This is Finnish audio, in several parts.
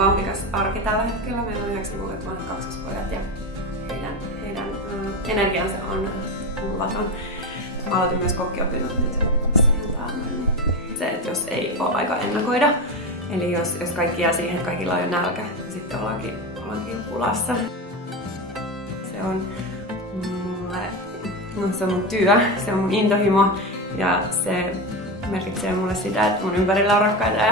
vauhdikas arki tällä hetkellä. Meillä on 9 kuukautta vanhat kaksospojat ja heidän energiansa on nollaton. Mä aloitin myös kokkiopinnot nyt siihen taannoin. Se, että jos ei ole aika ennakoida, eli jos kaikki jää siihen, että kaikilla on jo nälkä, ja sitten ollaankin pulassa. Se on se on mun työ, se on mun intohimo ja se merkitsee mulle sitä, että mun ympärillä on rakkaita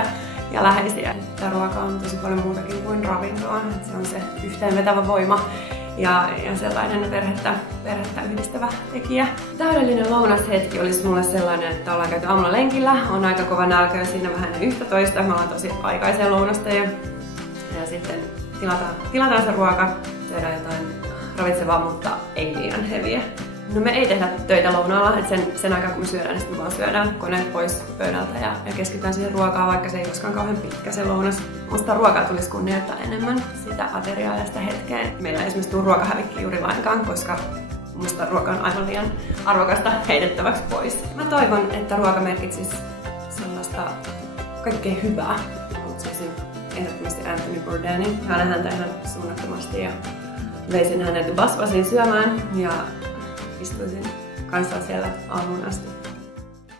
ja läheisiä. Tämä ruoka on tosi paljon muutakin kuin ravintoa. Se on se yhteenvetävä voima ja sellainen perhettä yhdistävä tekijä. Täydellinen lounashetki olisi mulle sellainen, että ollaan käyty aamulla lenkillä, on aika kova nälkä ja siinä vähän 11. Me ollaan tosi aikaiseen lounasta ja sitten tilataan se ruoka, syödään jotain ravitsevaa, mutta ei liian heviä. No me ei tehdä töitä lounaalla, että sen aikaa kun me syödään, niin sitten me vaan syödään koneet pois pöydältä ja keskitytään siihen ruokaan, vaikka se ei koskaan kauhean pitkä se lounas. Musta ruokaa tulisi kunnioittaa enemmän, sitä ateriaa ja sitä hetkeä. Meillä ei esimerkiksi tule ruokahävikkiä juuri lainkaan, koska musta ruoka on aivan liian arvokasta heitettäväksi pois. Mä toivon, että ruoka merkitsisi sellaista kaikkea hyvää. Kutsaisin ehdottomasti Anthony Bourdainin. Hänen häntä ihan suunnattomasti ja veisin hänet Basvasiin syömään ja istuisin kanssaan siellä aamuun asti.